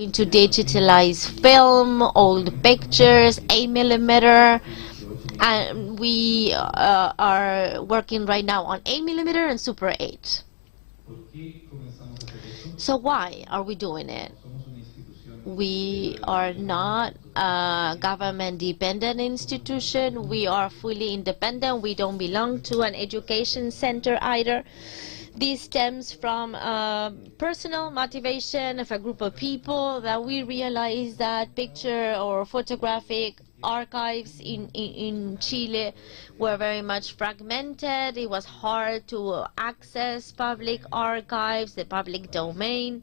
Going to digitalize film, old pictures, 8mm, and we are working right now on 8mm and Super 8. So why are we doing it? We are not a government-dependent institution. We are fully independent. We don't belong to an education center either. This stems from personal motivation of a group of people that we realize that picture or photographic archives in Chile were very much fragmented. It was hard to access public archives, the public domain.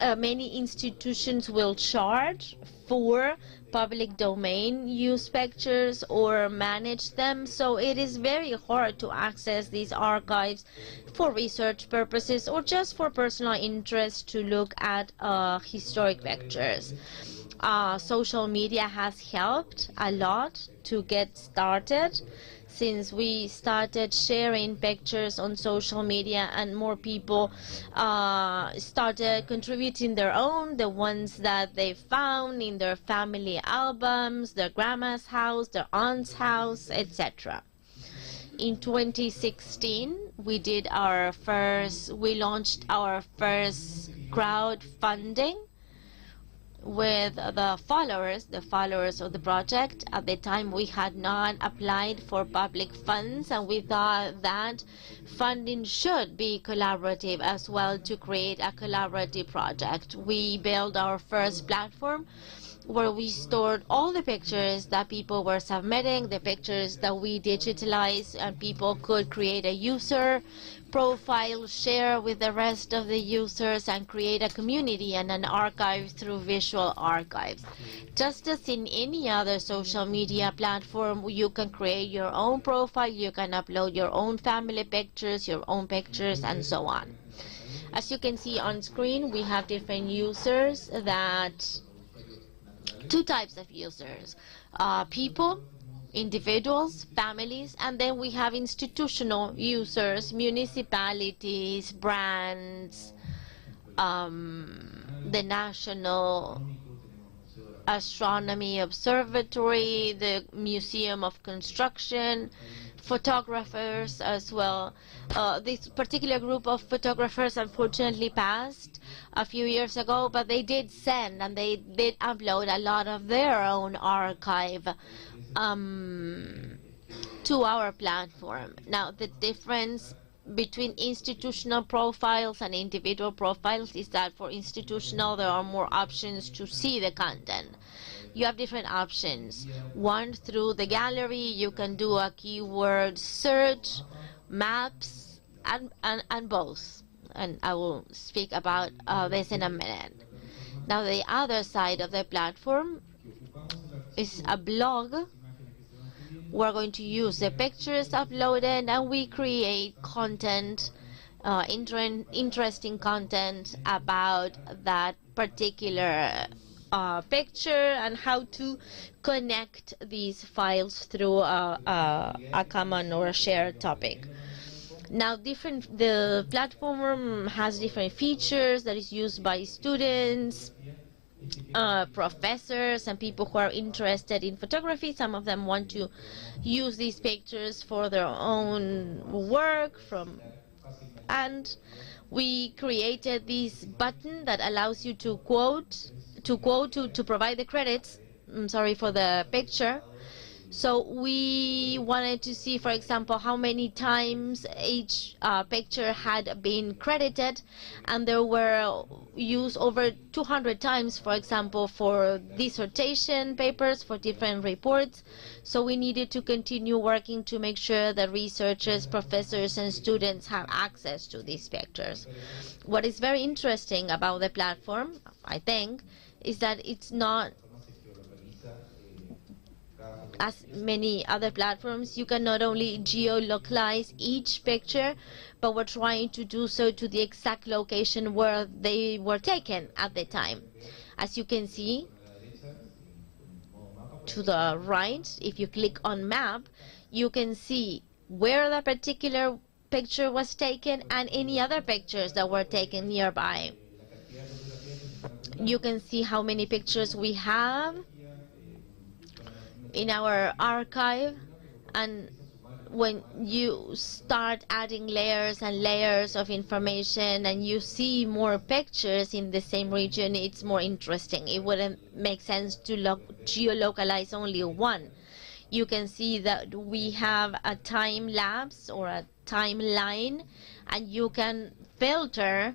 Many institutions will charge for public domain use pictures or manage them, so it is very hard to access these archives for research purposes or just for personal interest to look at historic pictures. Social media has helped a lot to get started, since we started sharing pictures on social media and more people started contributing their own, the ones that they found in their family albums, their grandma's house, their aunt's house, etc. In 2016, we launched our first crowdfunding with the followers of the project. At the time, we had not applied for public funds, and we thought that funding should be collaborative as well to create a collaborative project. We built our first platform where we stored all the pictures that people were submitting, the pictures that we digitalized, and people could create a user profile, share with the rest of the users, and create a community and an archive through visual archives. Just as in any other social media platform, you can create your own profile, you can upload your own family pictures, your own pictures, and so on. As you can see on screen, we have different users two types of users, people, individuals, families, and then we have institutional users, municipalities, brands, the National Astronomy Observatory, the Museum of Construction, photographers as well. This particular group of photographers unfortunately passed a few years ago, but they did send and they did upload a lot of their own archive to our platform. Now, the difference between institutional profiles and individual profiles is that for institutional there are more options to see the content. You have different options. One, through the gallery, you can do a keyword search, maps, and both. And I will speak about this in a minute. Now, the other side of the platform is a blog. We're going to use the pictures uploaded, and we create content, interesting content about that particular picture and how to connect these files through a common or a shared topic. Now, the platform has different features that is used by students, professors, and people who are interested in photography. Some of them want to use these pictures for their own work and we created this button that allows you to provide the credits, for the picture. So we wanted to see, for example, how many times each picture had been credited, and there were used over 200 times, for example, for dissertation papers, for different reports. So we needed to continue working to make sure that researchers, professors, and students have access to these pictures. What is very interesting about the platform, I think, is that it's not as many other platforms. You can not only geolocalize each picture, but we're trying to do so to the exact location where they were taken at the time. As you can see to the right, if you click on map, you can see where the particular picture was taken and any other pictures that were taken nearby. You can see how many pictures we have in our archive, and when you start adding layers and layers of information and you see more pictures in the same region, it's more interesting. It wouldn't make sense to geolocalize only one. You can see that we have a time lapse or a timeline, and you can filter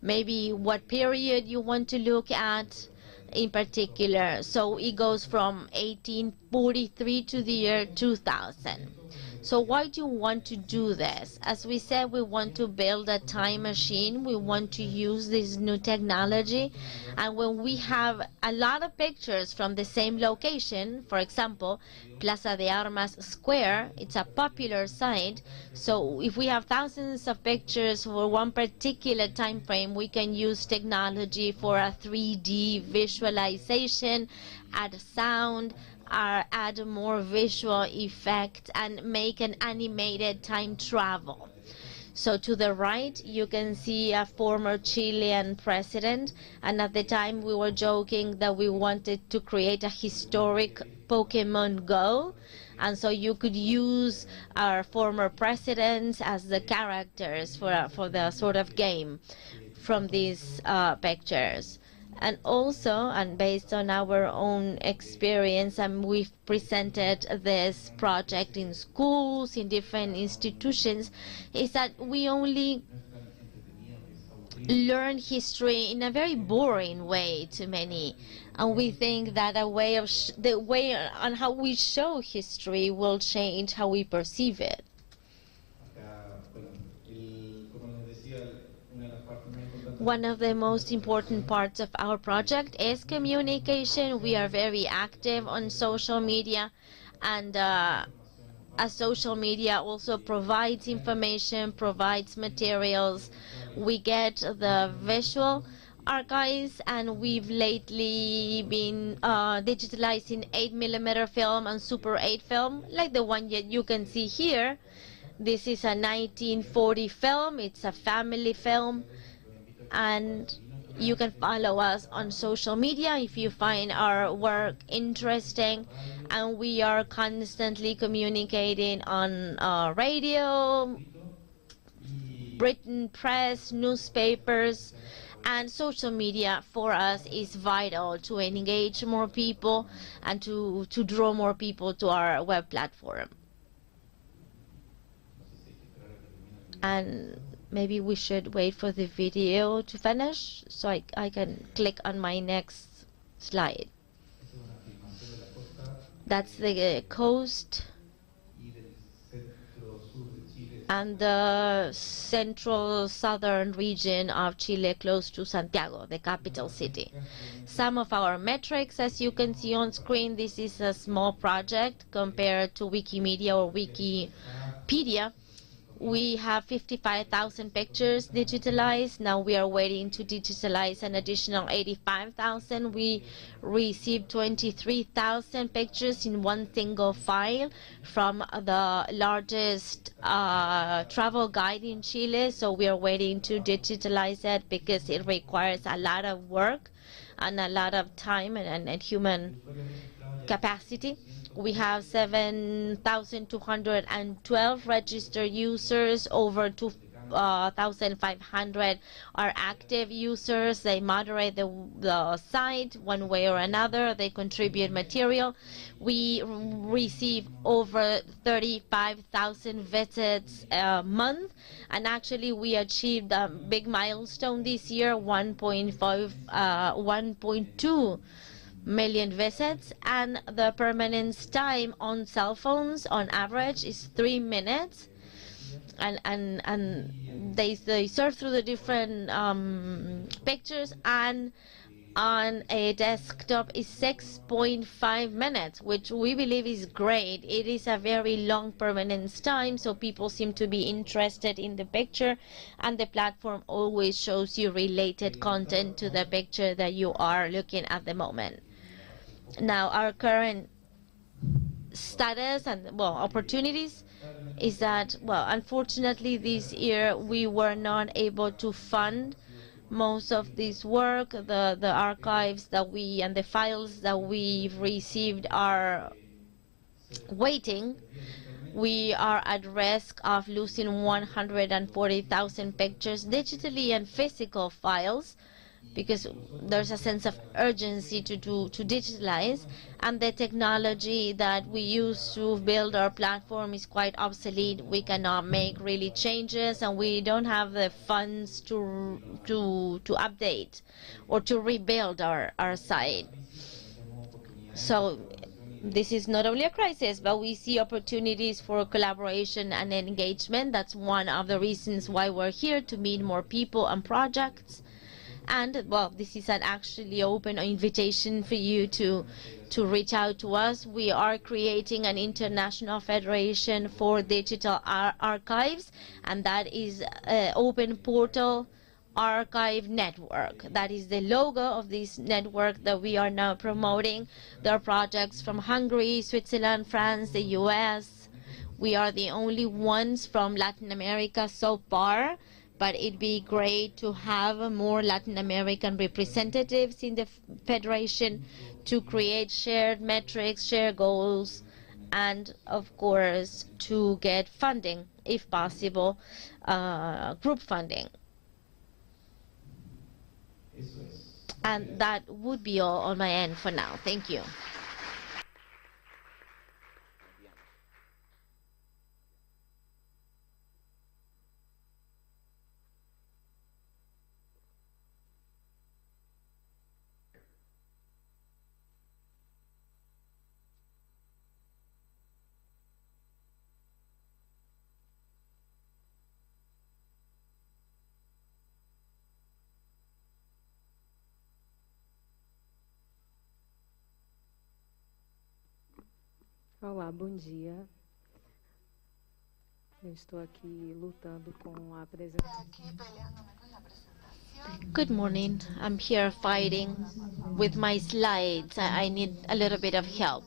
maybe what period you want to look at in particular. So it goes from 1843 to the year 2000. So why do you want to do this? As we said, we want to build a time machine. We want to use this new technology. And when we have a lot of pictures from the same location, for example, Plaza de Armas Square, it's a popular site. So if we have thousands of pictures for one particular time frame, we can use technology for a 3D visualization, add sound, add more visual effect, and make an animated time travel. So to the right, you can see a former Chilean president, and at the time we were joking that we wanted to create a historic Pokemon Go, and so you could use our former presidents as the characters for the sort of game from these pictures. And also, and based on our own experience, and we've presented this project in schools, in different institutions, is that we only learn history in a very boring way to many, and we think that a way of the way on how we show history will change how we perceive it. One of the most important parts of our project is communication. We are very active on social media, and as social media also provides information, provides materials, we get the visual archives, and we've lately been digitalizing 8mm film and Super 8 film, like the one that you can see here. This is a 1940 film. It's a family film, and you can follow us on social media if you find our work interesting, and we are constantly communicating on radio, written press, newspapers, and social media for us is vital to engage more people and to draw more people to our web platform. And maybe we should wait for the video to finish so I can click on my next slide. That's the coast and the central southern region of Chile, close to Santiago, the capital city. Some of our metrics, as you can see on screen, this is a small project compared to Wikimedia or Wikipedia. We have 55,000 pictures digitalized. Now we are waiting to digitalize an additional 85,000. We received 23,000 pictures in one single file from the largest travel guide in Chile. So we are waiting to digitalize it because it requires a lot of work and a lot of time and human capacity. We have 7,212 registered users, over 2,500 are active users. They moderate the site one way or another. They contribute material. We receive over 35,000 visits a month, and actually we achieved a big milestone this year, 1.2 million visits, and the permanence time on cell phones on average is 3 minutes, and they surf through the different pictures, and on a desktop is 6.5 minutes, which we believe is great. It is a very long permanence time, so people seem to be interested in the picture, and the platform always shows you related content to the picture that you are looking at the moment. Now, our current status and opportunities is that, unfortunately this year we were not able to fund Most of this work, the archives that we and the files that we've received are waiting. We are at risk of losing 140,000 pictures, digitally and physical files, because there's a sense of urgency to digitalize, and the technology that we use to build our platform is quite obsolete. We cannot make really changes, and we don't have the funds to update or to rebuild our site. So this is not only a crisis, but we see opportunities for collaboration and engagement. That's one of the reasons why we're here, to meet more people and projects. And well, this is an actually open invitation for you to reach out to us. We are creating an international federation for digital archives, and that is Open Portal Archive Network. That is the logo of this network that we are now promoting. There are projects from Hungary, Switzerland, France, the US. We are the only ones from Latin America so far, but it'd be great to have more Latin American representatives in the federation to create shared metrics, shared goals, and of course to get funding, if possible, group funding. And that would be all on my end for now. Thank you. Olá, bom dia. Eu estou aqui lutando com a apresentação. Good morning. I'm here fighting with my slides. I need a little bit of help.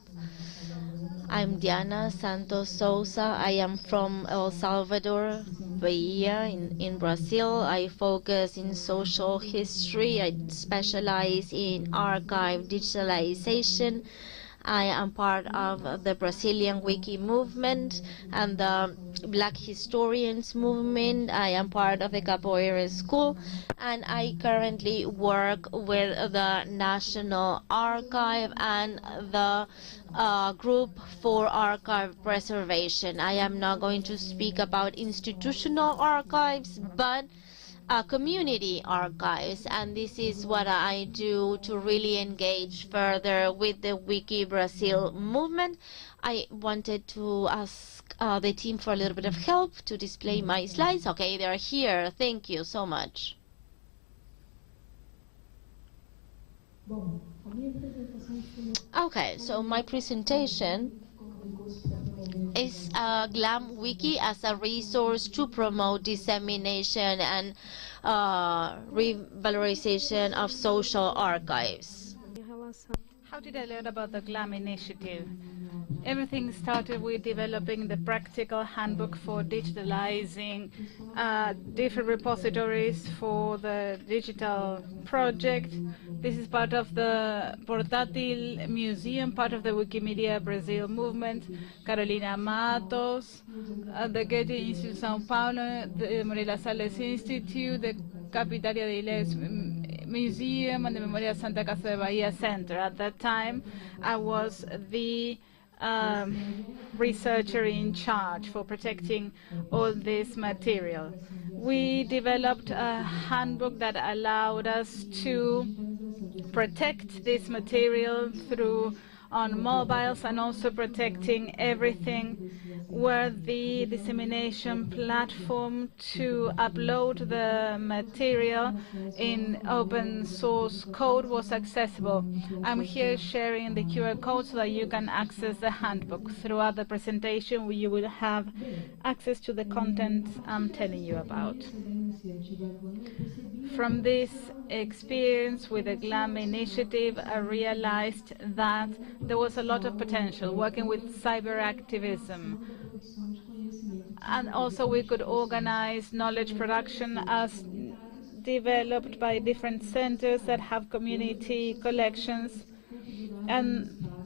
I'm Diana Santos Souza. I am from El Salvador, Bahia, in Brazil. I focus in social history. I specialize in archive digitalization. I am part of the Brazilian Wiki movement and the Black Historians movement. I am part of the Capoeira School, and I currently work with the National Archive and the group for archive preservation. I am not going to speak about institutional archives, but community archives, and this is what I do to really engage further with the Wiki Brazil movement. I wanted to ask the team for a little bit of help to display my slides. Okay, they're here. Thank you so much. Okay, so my presentation is GLAM Wiki as a resource to promote dissemination and revalorization of social archives. How did I learn about the GLAM initiative? Everything started with developing the practical handbook for digitalizing different repositories for the digital project. This is part of the Portátil Museum, part of the Wikimedia Brazil movement. Carolina Matos, the Goethe Institute São Paulo, the Moreira Salles Institute, the Capitalia de Ilhéus Museum, and the Memoria Santa Casa de Bahia Center. At that time, I was the researcher in charge for protecting all this material. We developed a handbook that allowed us to protect this material through on mobiles, and also protecting everything where the dissemination platform to upload the material in open source code was accessible. I'm here sharing the QR code so that you can access the handbook. Throughout the presentation, you will have access to the content I'm telling you about. From this experience with the GLAM initiative, I realized that there was a lot of potential working with cyber activism. And also we could organize knowledge production as developed by different centers that have community collections, and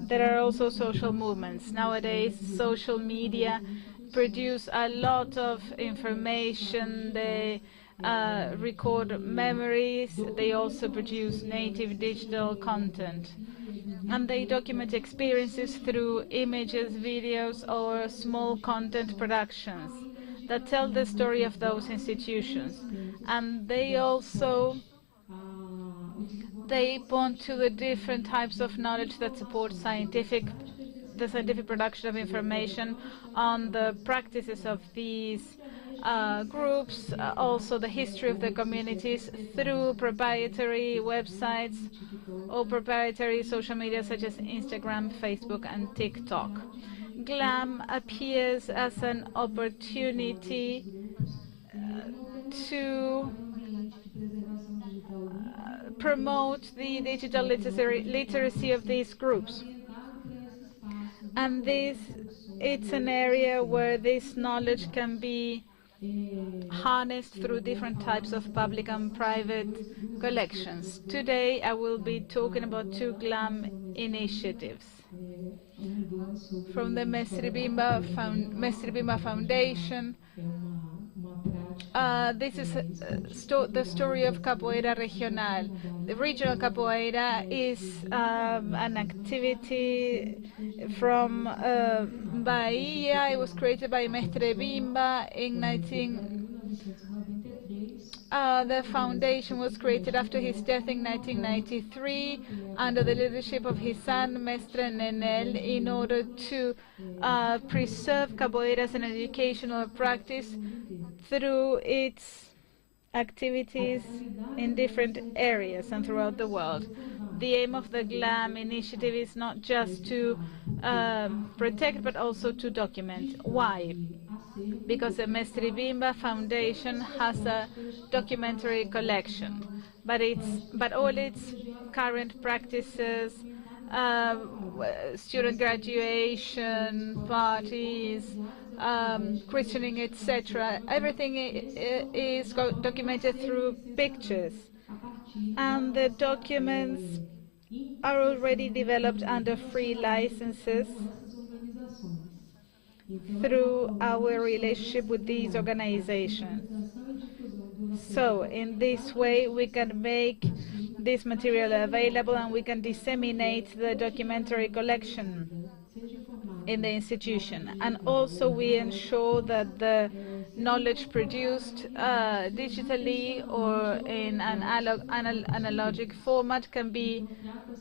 there are also social movements. Nowadays, social media produce a lot of information. They record memories. They also produce native digital content. And they document experiences through images, videos, or small content productions that tell the story of those institutions. And they point to the different types of knowledge that support the scientific production of information on the practices of these groups, also the history of the communities through proprietary websites or proprietary social media such as Instagram, Facebook, and TikTok. GLAM appears as an opportunity to promote the digital literacy of these groups. And it's an area where this knowledge can be harnessed through different types of public and private collections. Today I will be talking about two GLAM initiatives. From the Mestre Bimba Foundation, this is the story of Capoeira Regional. The regional capoeira is an activity from Bahia. It was created by Mestre Bimba in the foundation was created after his death in 1993 under the leadership of his son, Mestre Nenel, in order to preserve capoeira as an educational practice through its activities in different areas and throughout the world. The aim of the GLAM initiative is not just to protect but also to document. Why? Because the Mestre Bimba Foundation has a documentary collection, but all its current practices, student graduation, parties, christening, etc. Everything is documented through pictures, and the documents are already developed under free licenses through our relationship with these organizations. So in this way we can make this material available and we can disseminate the documentary collection in the institution, and also we ensure that the knowledge produced digitally or in an analogic format can be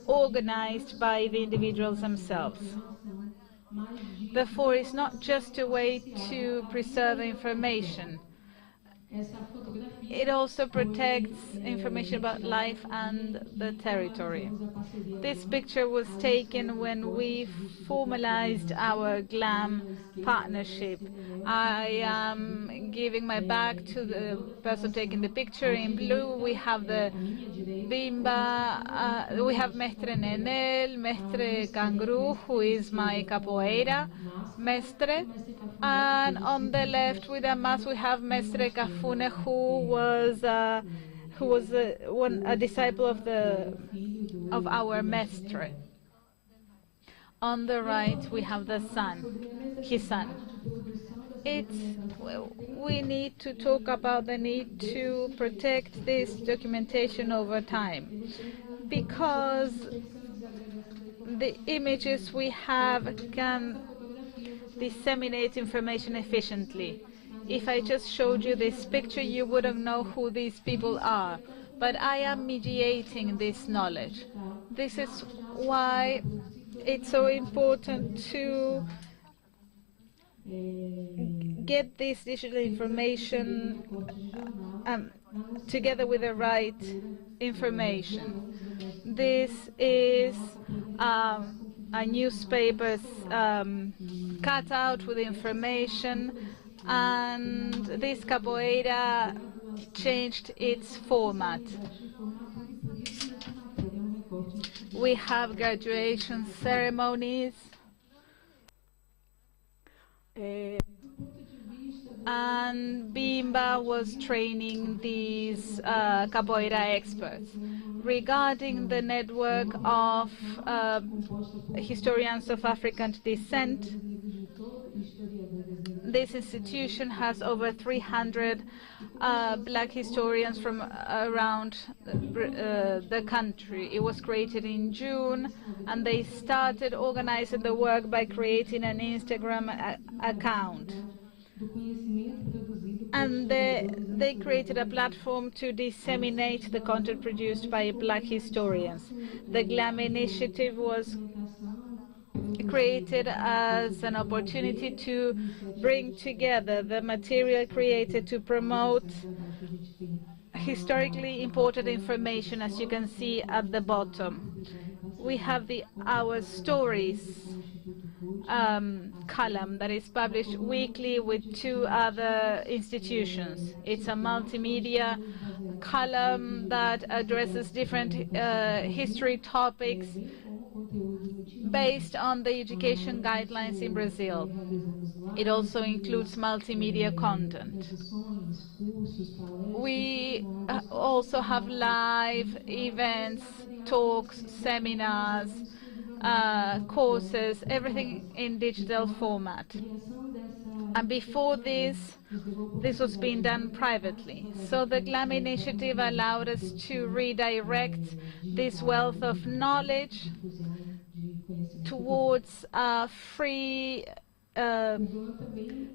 organized by the individuals themselves. Therefore, it's not just a way to preserve information. It also protects information about life and the territory. This picture was taken when we formalized our GLAM partnership. I am giving my back to the person taking the picture. In blue we have the Bimba, we have Mestre Nenel, Mestre Cangru, who is my capoeira mestre, and on the left with a mask we have Mestre Cafune, who was a disciple of our mestre. On the right we have the son, his son. We need to talk about the need to protect this documentation over time, because the images we have can disseminate information efficiently. If I just showed you this picture, you wouldn't know who these people are, but I am mediating this knowledge. This is why it's so important to get this digital information together with the right information. This is a newspaper's cutout with information, and this capoeira changed its format. We have graduation ceremonies, and Bimba was training these these capoeira experts. Regarding the network of historians of African descent, this institution has over 300 black historians from around the country. It was created in June, and they started organizing the work by creating an Instagram account. And they created a platform to disseminate the content produced by black historians. The GLAM initiative was created as an opportunity to bring together the material created to promote historically important information, as you can see at the bottom. We have the Our Stories column that is published weekly with 2 other institutions. It's a multimedia column that addresses different history topics based on the education guidelines in Brazil. It also includes multimedia content. We also have live events, talks, seminars, courses, everything in digital format. And before this was being done privately. So the GLAM initiative allowed us to redirect this wealth of knowledge towards a free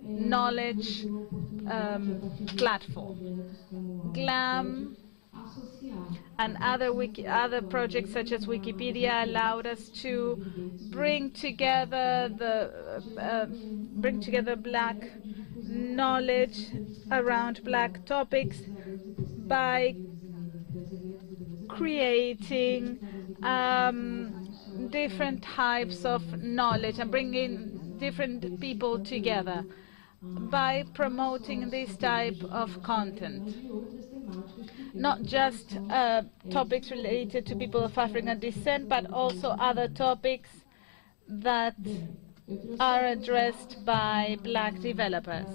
knowledge platform. GLAM and other projects such as Wikipedia allowed us to bring together black knowledge around black topics by creating different types of knowledge and bringing different people together by promoting this type of content. Not just topics related to people of African descent, but also other topics that are addressed by black developers.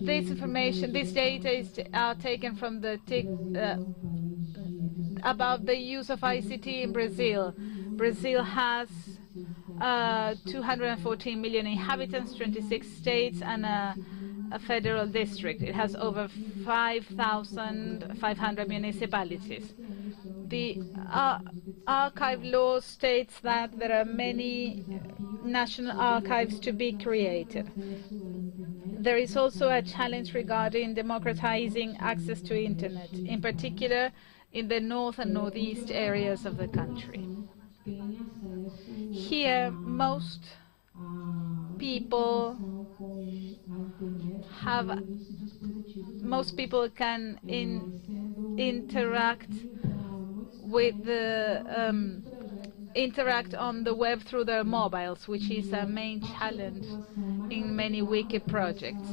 This information, this data are taken from the about the use of ICT in Brazil. Brazil has 214 million inhabitants, 26 states, and a federal district. It has over 5,500 municipalities. The archive law states that there are many national archives to be created. There is also a challenge regarding democratizing access to internet, in particular in the north and northeast areas of the country. Here, most people can interact with interact on the web through their mobiles, which is a main challenge in many Wiki projects.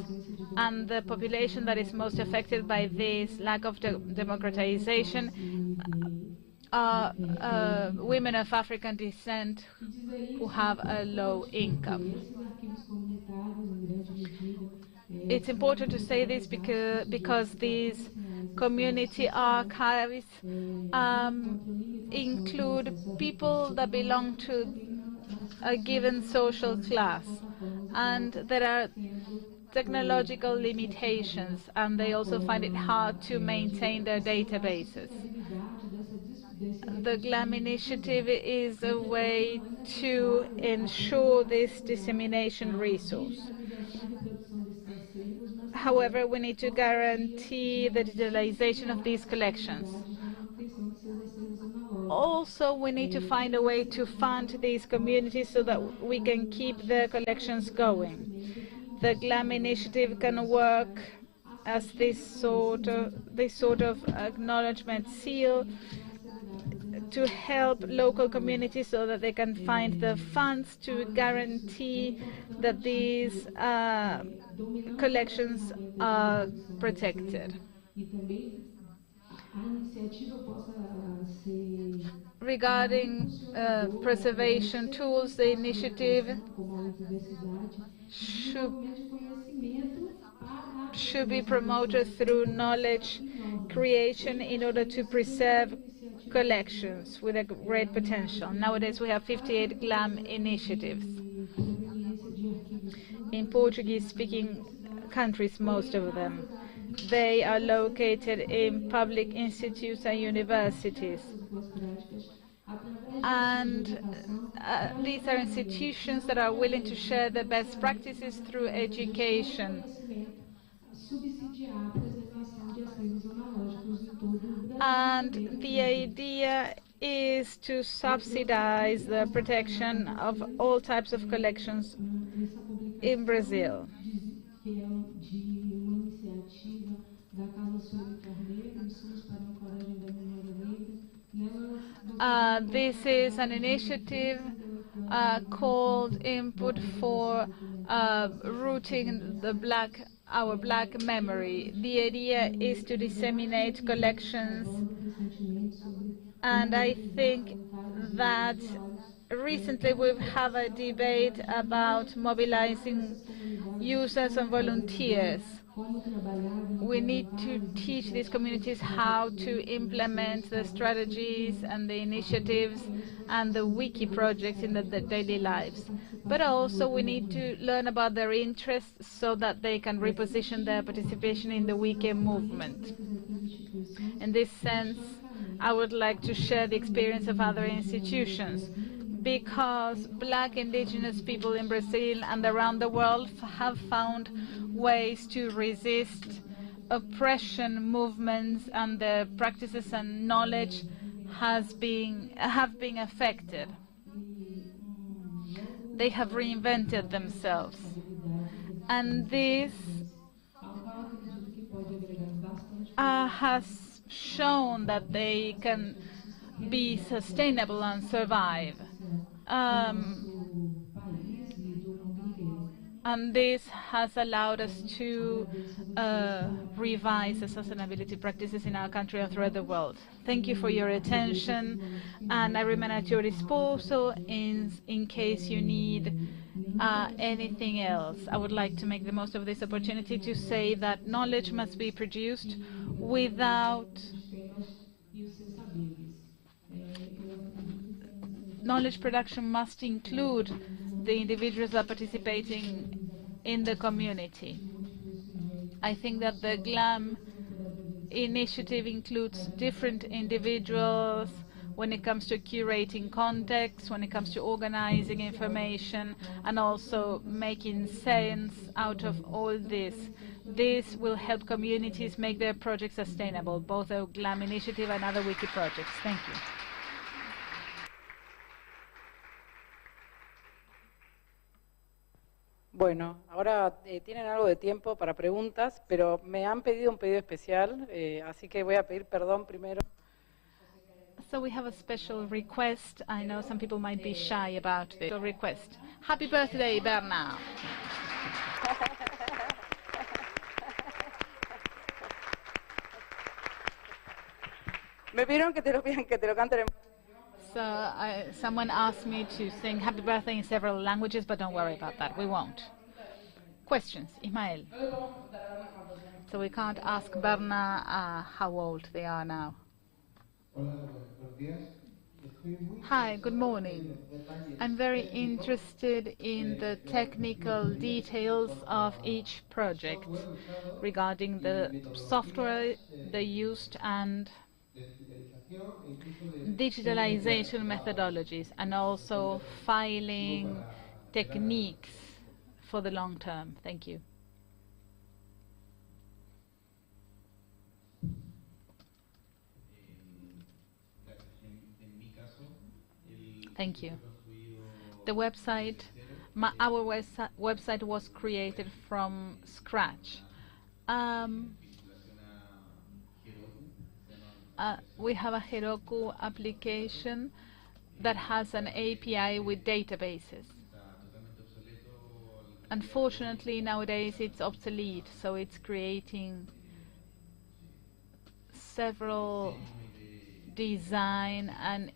And the population that is most affected by this lack of democratization are women of African descent who have a low income. It's important to say this because these community archives include people that belong to a given social class, and there are technological limitations, and they also find it hard to maintain their databases. The GLAM initiative is a way to ensure this dissemination resource. However, we need to guarantee the digitalization of these collections. Also, we need to find a way to fund these communities so that we can keep their collections going. The GLAM initiative can work as this sort of acknowledgement seal to help local communities so that they can find the funds to guarantee that these collections are protected. Regarding preservation tools, the initiative should be promoted through knowledge creation in order to preserve collections with a great potential. Nowadays we have 58 GLAM initiatives in Portuguese-speaking countries, most of them. They are located in public institutes and universities. And these are institutions that are willing to share the best practices through education. And the idea is to subsidize the protection of all types of collections in Brazil. This is an initiative called Input for Rooting our Black Memory. The idea is to disseminate collections, and I think that recently we've had a debate about mobilizing users and volunteers. We need to teach these communities how to implement the strategies and the initiatives and the wiki projects in their daily lives. But also we need to learn about their interests so that they can reposition their participation in the wiki movement. In this sense, I would like to share the experience of other institutions, because Black indigenous people in Brazil and around the world have found ways to resist oppression movements, and their practices and knowledge have been affected. They have reinvented themselves, and this has shown that they can be sustainable and survive. And this has allowed us to revise the sustainability practices in our country and throughout the world. Thank you for your attention, and I remain at your disposal in case you need anything else. I would like to make the most of this opportunity to say that knowledge must be produced without knowledge production must include the individuals that are participating in the community. I think that the GLAM initiative includes different individuals when it comes to curating context, when it comes to organizing information, and also making sense out of all this. This will help communities make their projects sustainable, both the GLAM initiative and other wiki projects. Thank you. Bueno, ahora tienen algo de tiempo para preguntas, pero me han pedido un pedido especial, así que voy a pedir perdón primero. So we have a special request. I know some people might be shy about this request. Happy birthday, Bernard. Me pidieron que te lo cante en... So someone asked me to sing Happy Birthday in several languages, but don't worry about that. We won't. Questions? Ismael. So we can't ask Bernard how old they are now. Hi, good morning. I'm very interested in the technical details of each project regarding the software they used and digitalization methodologies, and also filing techniques for the long term. Thank you. Thank you. The website, our website was created from scratch. We have a Heroku application that has an API with databases. Unfortunately, nowadays it's obsolete, so it's creating several design and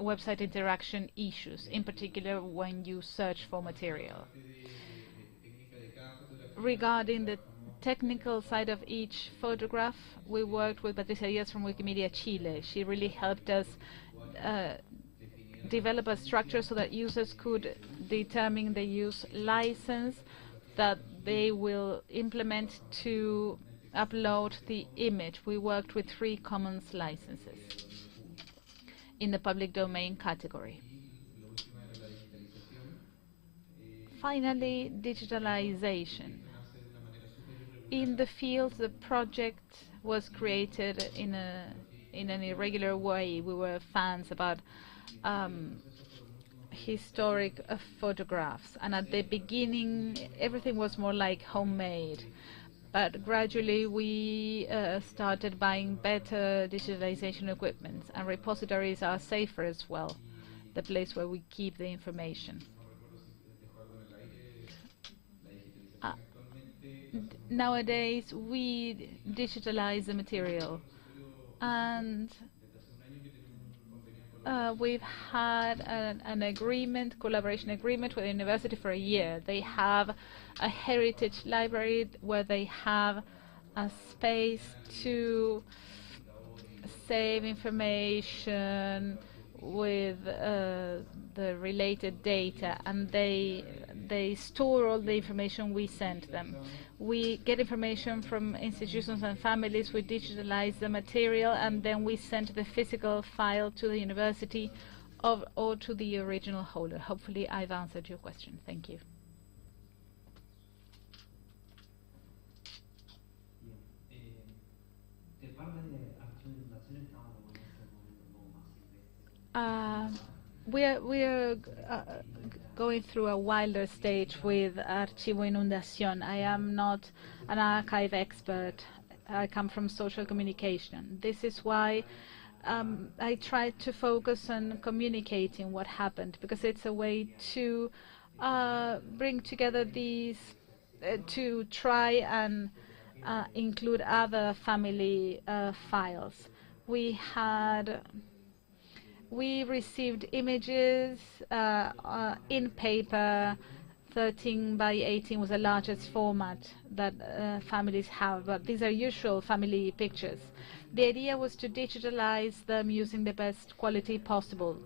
website interaction issues, in particular when you search for material. Regarding the technical side of each photograph, we worked with Patricia Diaz from Wikimedia Chile. She really helped us develop a structure so that users could determine the use license that they will implement to upload the image. We worked with 3 commons licenses in the public domain category. Finally, digitalization. In the field, the project was created in an irregular way. We were fans about historic photographs, and at the beginning everything was more like homemade, but gradually we started buying better digitalization equipment, and repositories are safer as well, the place where we keep the information. Nowadays we digitalize the material, and we've had an agreement, collaboration agreement with the university for a year. They have a heritage library where they have a space to save information with the related data, and they store all the information we send them. We get information from institutions and families, we digitalize the material, and then we send the physical file to the university or to the original holder. Hopefully I've answered your question. Thank you. We're going through a wilder stage with Archivo Inundación. I am not an archive expert. I come from social communication. This is why I try to focus on communicating what happened, because it's a way to bring together these, to try and include other family files. We received images in paper. 13 by 18 was the largest format that families have, but these are usual family pictures. The idea was to digitalize them using the best quality possible,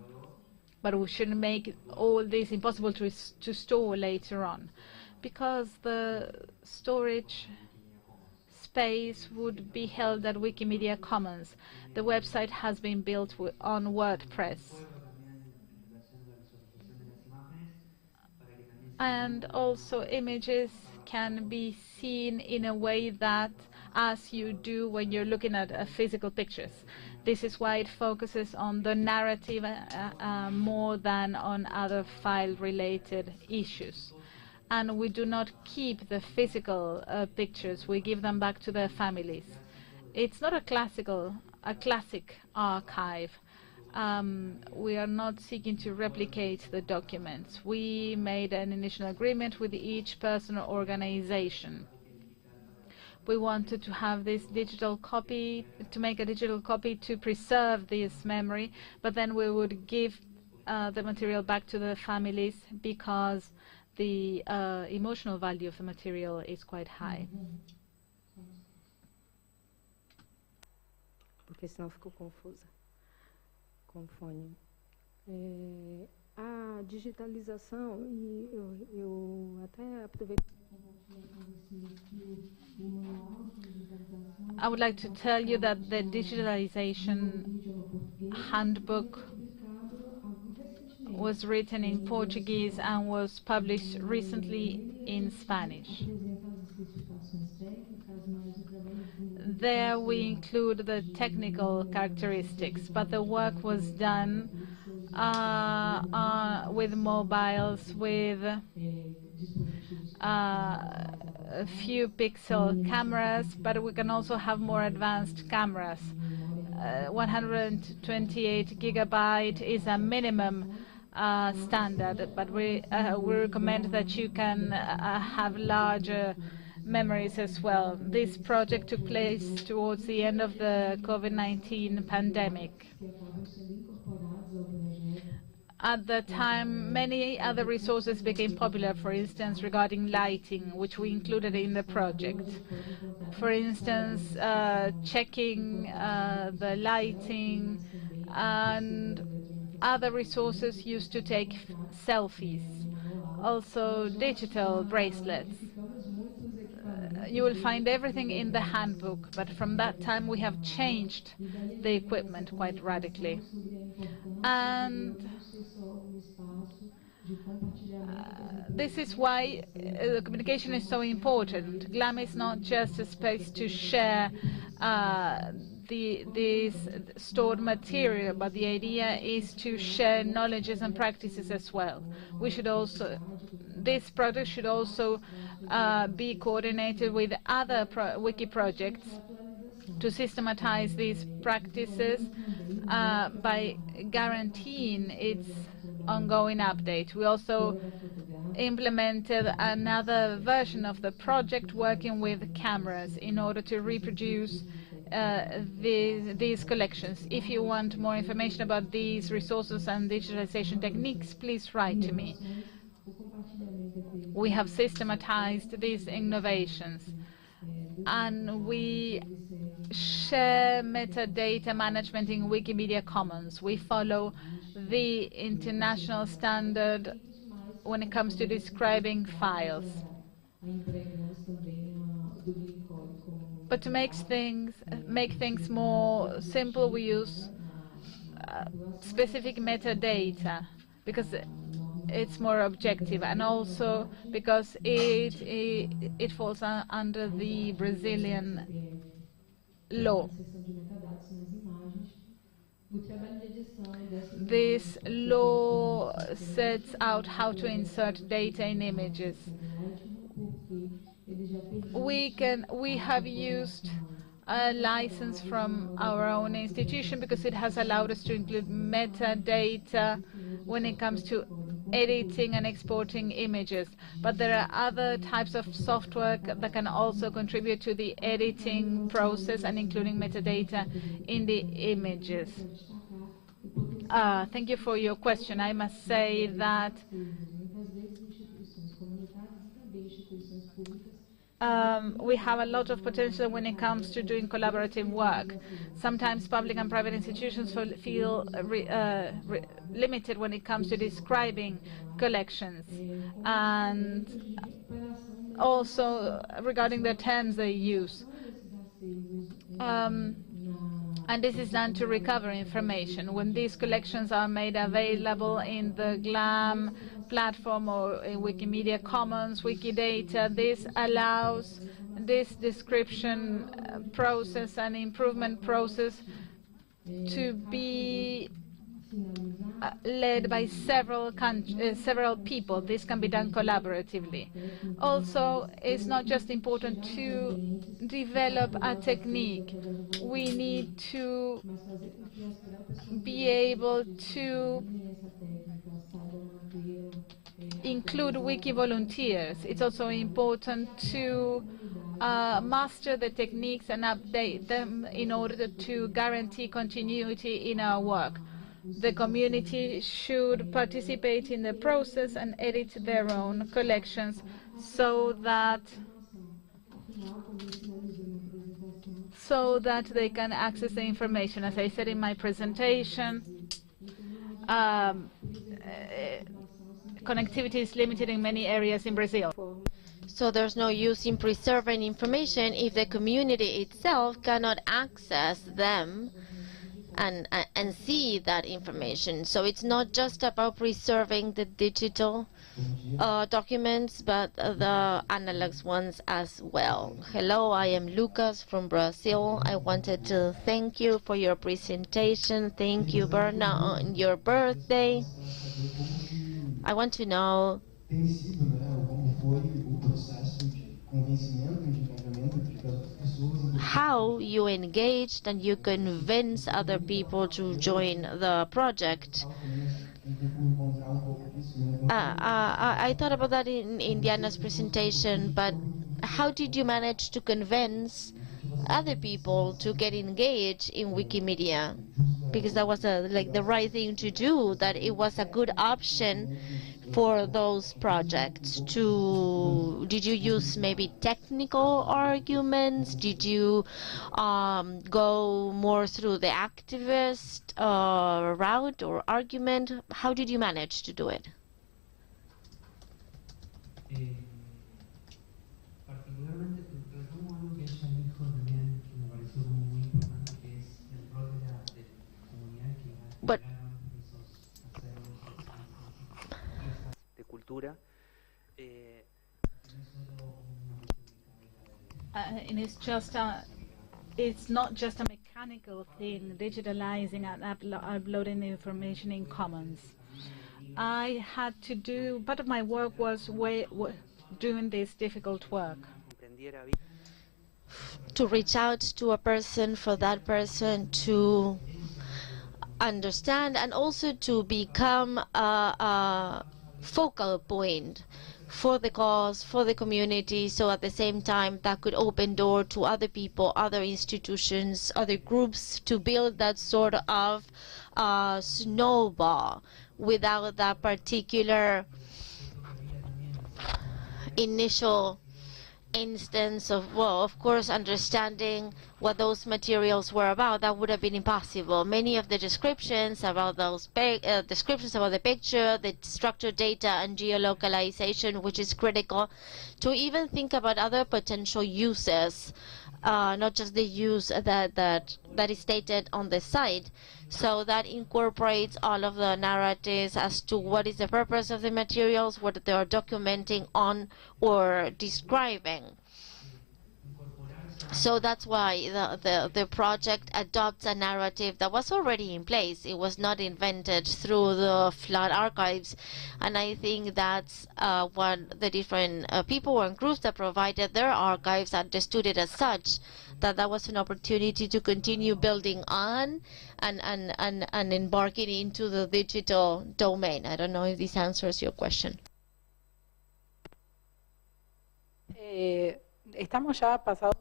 but we shouldn't make all this impossible to store later on, because the storage space would be held at Wikimedia Commons. The website has been built on WordPress. And also images can be seen in a way that as you do when you're looking at physical pictures. This is why it focuses on the narrative more than on other file-related issues. And we do not keep the physical pictures, we give them back to their families. It's not a classic archive. We are not seeking to replicate the documents. We made an initial agreement with each person or organization. We wanted to have this digital copy, to make a digital copy to preserve this memory, but then we would give the material back to the families because the emotional value of the material is quite high. Porque senão ficou confusa com o fone. A digitalização, e eu até aproveito. I would like to tell you that the digitalization handbook was written in Portuguese and was published recently in Spanish. There we include the technical characteristics, but the work was done with mobiles, with a few pixel cameras, but we can also have more advanced cameras. 128 gigabyte is a minimum standard, but we recommend that you can have larger memories as well. This project took place towards the end of the COVID-19 pandemic. At the time, many other resources became popular, for instance, regarding lighting, which we included in the project. For instance, checking the lighting, and other resources used to take selfies. Also, digital bracelets. You will find everything in the handbook, but from that time we have changed the equipment quite radically. And this is why communication is so important. GLAM is not just a space to share this stored material, but the idea is to share knowledges and practices as well. We should also, this project should also be coordinated with other wiki projects to systematize these practices by guaranteeing its ongoing update. We also implemented another version of the project working with cameras in order to reproduce these collections. If you want more information about these resources and digitalization techniques, please write to me. We have systematized these innovations, and we share metadata management in Wikimedia Commons. We follow the international standard when it comes to describing files. But to make things more simple, we use specific metadata because it's more objective, and also because it falls under the Brazilian law. This law sets out how to insert data in images. We have used a license from our own institution because it has allowed us to include metadata when it comes to editing and exporting images. But there are other types of software that can also contribute to the editing process and including metadata in the images. Thank you for your question. I must say that we have a lot of potential when it comes to doing collaborative work. Sometimes public and private institutions feel limited when it comes to describing collections, and also regarding the terms they use. And this is done to recover information. When these collections are made available in the GLAM platform or in Wikimedia Commons, Wikidata, this allows this description process and improvement process to be led by several people. This can be done collaboratively. Also, it's not just important to develop a technique. We need to be able to include wiki volunteers. It's also important to master the techniques and update them in order to guarantee continuity in our work. The community should participate in the process and edit their own collections so that they can access the information. As I said in my presentation, connectivity is limited in many areas in Brazil. So there's no use in preserving information if the community itself cannot access them and see that information. So it's not just about preserving the digital documents, but the analog ones as well. Hello, I am Lucas from Brazil. I wanted to thank you for your presentation. Thank you, Berna, on your birthday. I want to know how you engaged and you convinced other people to join the project. I thought about that in Diana's presentation, but how did you manage to convince other people to get engaged in Wikimedia? because that was like the right thing to do, that it was a good option for those projects. Did you use maybe technical arguments? Did you go more through the activist route or argument? How did you manage to do it? But de cultura. And it's not just a mechanical thing, digitalizing and uploading the information in Commons. I had to do, part of my work was doing this difficult work. To reach out to a person, for that person to understand and also to become a focal point for the cause, for the community, so at the same time that could open door to other people, other institutions, other groups, to build that sort of snowball without that particular initial instance of, well, of course, understanding what those materials were about. That would have been impossible. Many of the descriptions about those descriptions about the picture, the structured data and geolocalization, which is critical to even think about other potential uses, not just the use that is stated on the site. So that incorporates all of the narratives as to what is the purpose of the materials, what they are documenting on or describing. So that's why the project adopts a narrative that was already in place. It was not invented through the flood archives. And I think that's what the different people and groups that provided their archives understood it as such, that was an opportunity to continue building on and embarking into the digital domain. I don't know if this answers your question. Estamos ya pasados.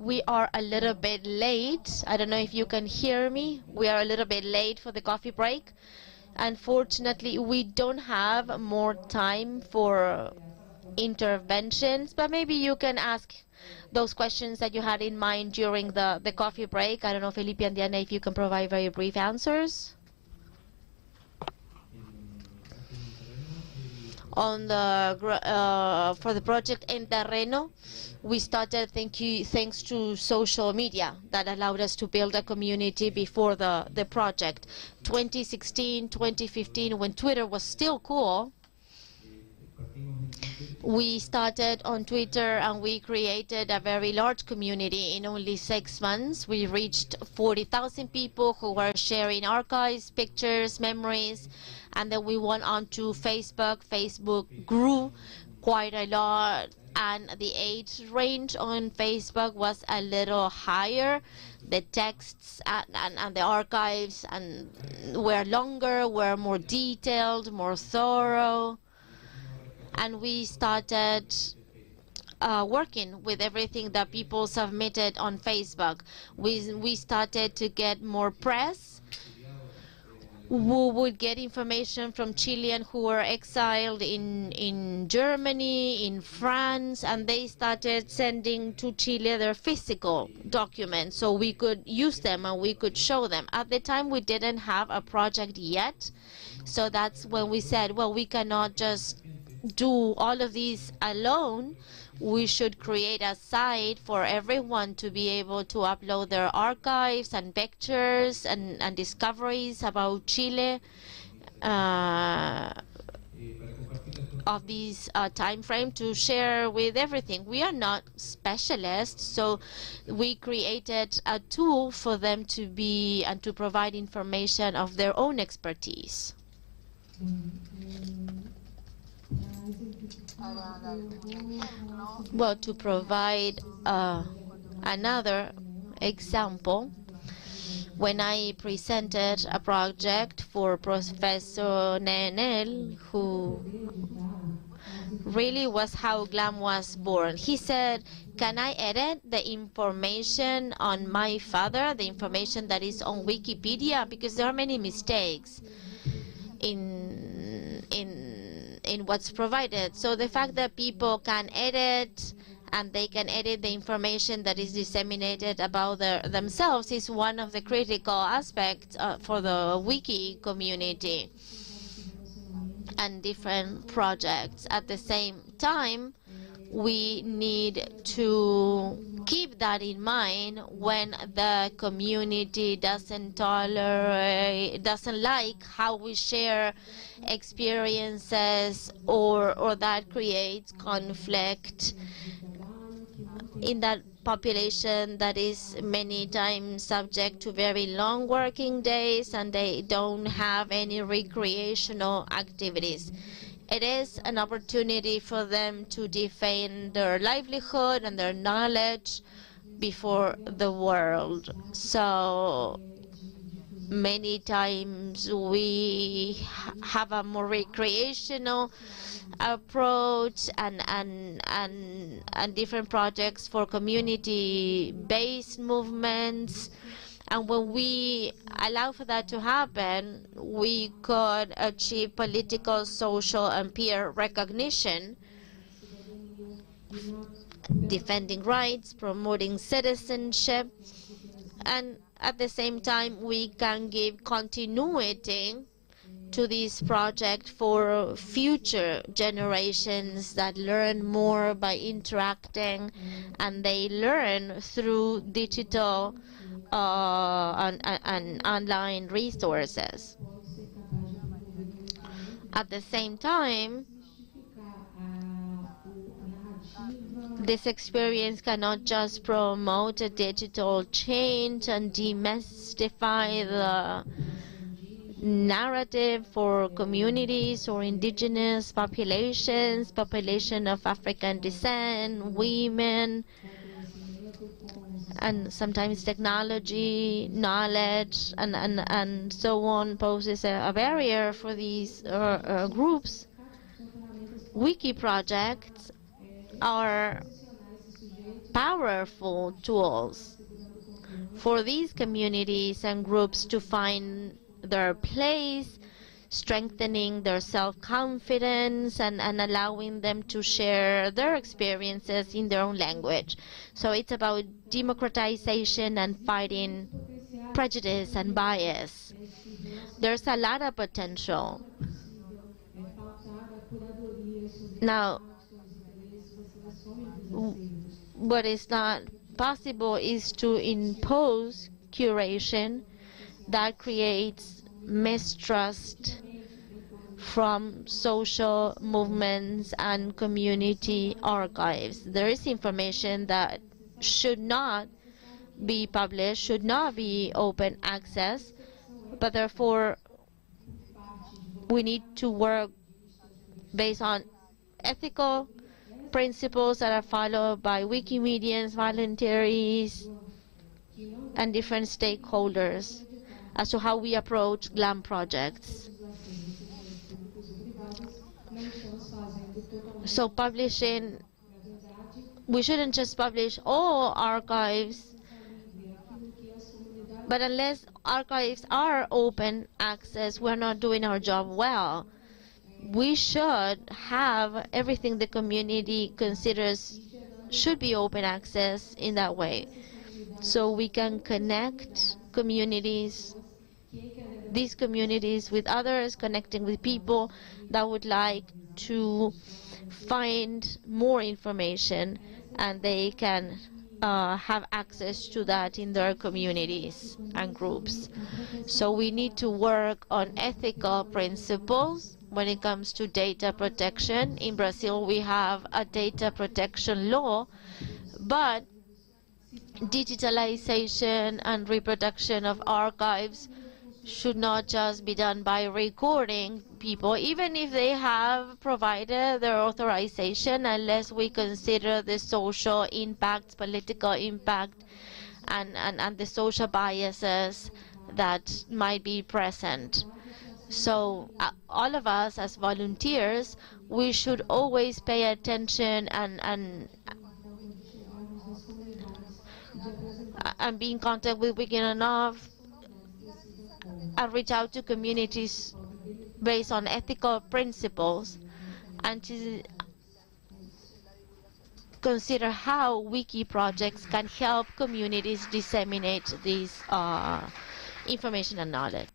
We are a little bit late. I don't know if you can hear me. We are a little bit late for the coffee break. Unfortunately, we don't have more time for interventions, but maybe you can ask those questions that you had in mind during the coffee break. I don't know, Felipe and Diana, if you can provide very brief answers. On the for the project En Terreno, we started thanks to social media that allowed us to build a community before the project. 2016, 2015, when Twitter was still cool, we started on Twitter and we created a very large community. In only 6 months, we reached 40,000 people who were sharing archives, pictures, memories, and then we went on to Facebook. Facebook grew quite a lot, and the age range on Facebook was a little higher. The texts and the archives were longer, were more detailed, more thorough. And we started working with everything that people submitted on Facebook. We started to get more press. We would get information from Chileans who were exiled in Germany, in France, and they started sending to Chile their physical documents so we could use them and we could show them. At the time, we didn't have a project yet, so that's when we said, well, we cannot just do all of these alone. We should create a site for everyone to be able to upload their archives and pictures and discoveries about Chile of this time frame to share with everything. We are not specialists, so we created a tool for them to be and to provide information of their own expertise. Well, to provide another example, when I presented a project for Professor Nenel, who really was how GLAM was born. He said, can I edit the information on my father, the information that is on Wikipedia? Because there are many mistakes in what's provided. So the fact that people can edit and they can edit the information that is disseminated about themselves is one of the critical aspects for the Wiki community and different projects. At the same time, we need to keep that in mind when the community doesn't like how we share experiences, or that creates conflict in that population that is many times subject to very long working days and they don't have any recreational activities. It is an opportunity for them to defend their livelihood and their knowledge before the world. So many times we have a more recreational approach and different projects for community-based movements. And when we allow for that to happen, we could achieve political, social, and peer recognition, defending rights, promoting citizenship, and at the same time we can give continuity to this project for future generations that learn more by interacting, and they learn through digital and online resources. At the same time, this experience cannot just promote a digital change and demystify the narrative for communities or indigenous populations, population of African descent, women, and sometimes technology, knowledge, and so on poses a barrier for these groups. Wiki projects are powerful tools for these communities and groups to find their place, strengthening their self-confidence and allowing them to share their experiences in their own language. So it's about democratization and fighting prejudice and bias. There's a lot of potential. Now, what is not possible is to impose curation that creates mistrust from social movements and community archives. There is information that should not be published, should not be open access, but therefore we need to work based on ethical principles that are followed by Wikimedians, volunteers, and different stakeholders as to how we approach GLAM projects. So publishing, we shouldn't just publish all archives, but unless archives are open access, we're not doing our job well. We should have everything the community considers should be open access in that way, so we can connect communities, these communities with others, connecting with people that would like to find more information, and they can have access to that in their communities and groups. So we need to work on ethical principles when it comes to data protection. In Brazil, we have a data protection law, but digitalization and reproduction of archives should not just be done by recording people, even if they have provided their authorization, unless we consider the social impact, political impact, and the social biases that might be present. So all of us as volunteers, we should always pay attention and be in contact with Wiki enough and reach out to communities based on ethical principles and to consider how Wiki projects can help communities disseminate this information and knowledge.